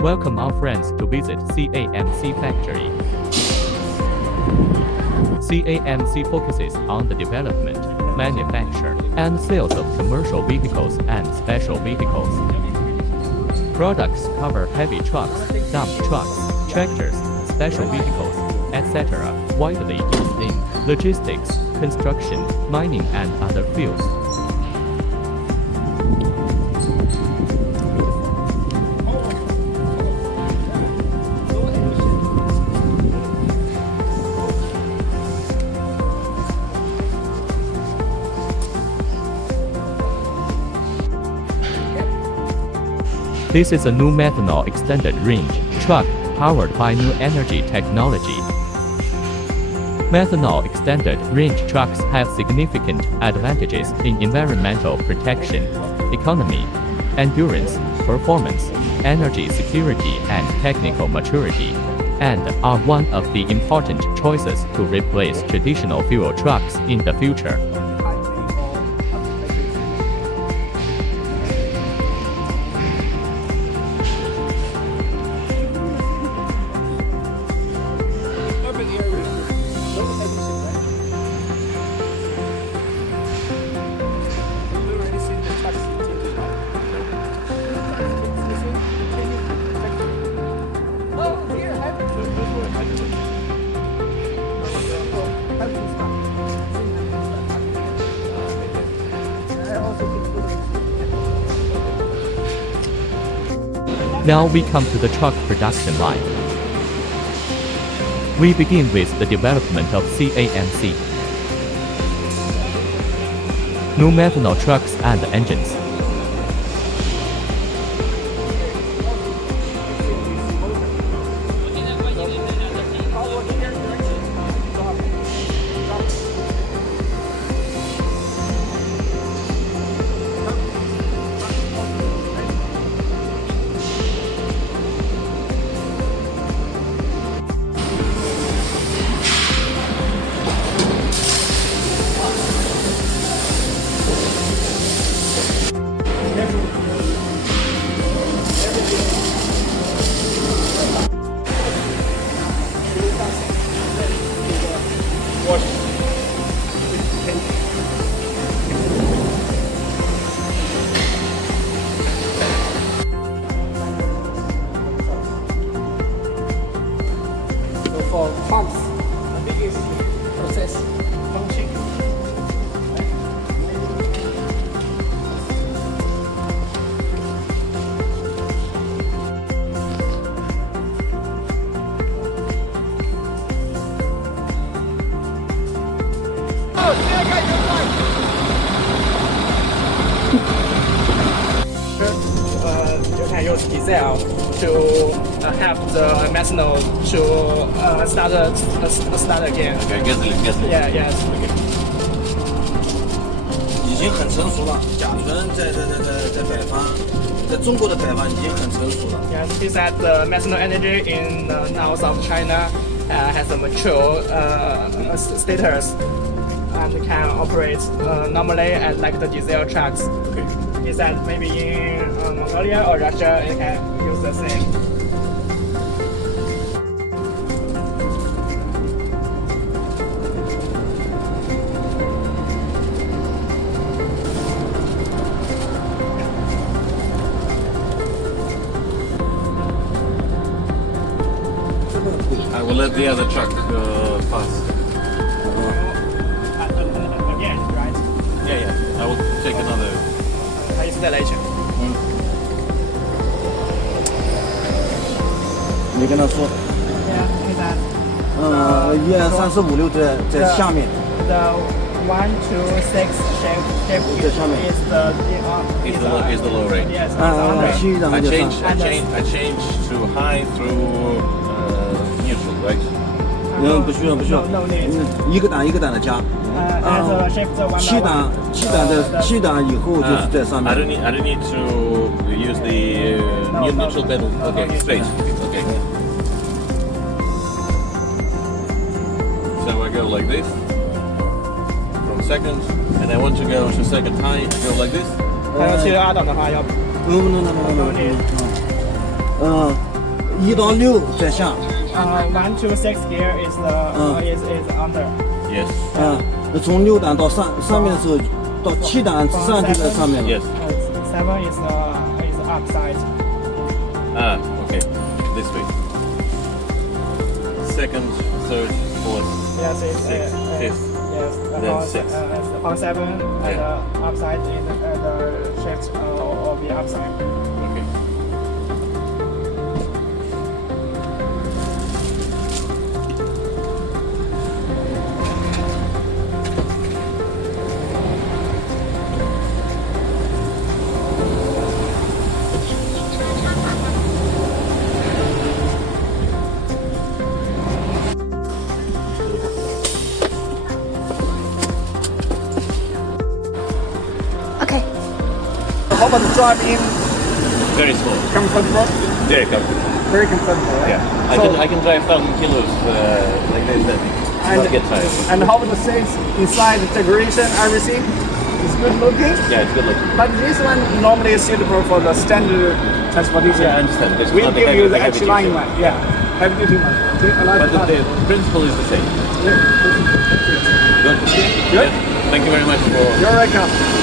Welcome our friends to visit CAMC factory. CAMC focuses on the development, manufacture, and sales of commercial vehicles and special vehicles. Products cover heavy trucks, dump trucks, tractors, special vehicles, etc., widely used in logistics, construction, mining, and other fields. This is a new methanol extended range truck powered by new energy technology. Methanol extended range trucks have significant advantages in environmental protection, economy, endurance, performance, energy security, and technical maturity, and are one of the important choices to replace traditional fuel trucks in the future. Now we come to the truck production line. We begin with the development of CAMC. New methanol trucks and engines. For trucks, the biggest process function. You can use diesel to have the methanol to start again. Okay, gasoline. Yeah, yes. 已经很成熟了。甲醇在北方，在中国的北方已经很成熟了。Yes, he said the methanol energy in the north of China has a mature status and can operate normally as like the diesel trucks. Okay. He said maybe in Mongolia or Russia it can use the same. I will let the other truck pass. Again, right? Yeah. I will take another. Installation. 你跟他说， Yeah, he said 1、2、3、4、5、6在下面， the 1, 2, 6 shape在下面。 is the Is the low range. Yes, it's 啊， under. 7然后 I 就 change 上， I change to high through neutral, right? 不需要， No need. 一个档的加， As a shape the 1 by 1. 7档以后就是在上 I 面。 don't need to use the neutral pedal. Okay, no, straight. Okay. So I go like this from second, and I want to go to second high. Go like this. 还有7、2档的话要 no. 1到6在下， 1 to 6 gear is is under. Yes. 从6档到上面的时候，到7档之上就在上面了。 Yes. 7 is upside. Okay. This way. Second, third, fourth. Yes, it's Fifth. yes. Then six. About 7 and upside in the shift or be upside. Okay. Okay. How about the driving? Very slow. Comfortable? Very comfortable. Very comfortable, right? Yeah. So, I can drive 1,000 kilos like this and not get tired. and how about the seats inside, the decoration, everything? It's good looking? Yeah, it's good looking. But this one normally is suitable for the standard transportation. Yeah, I understand. It's We'll not the give you the heavy actual duty line one. one. Yeah. Heavy duty one. Okay, a large But car. the principle is the same. Yeah. Good. Good? Thank you very much for You're welcome.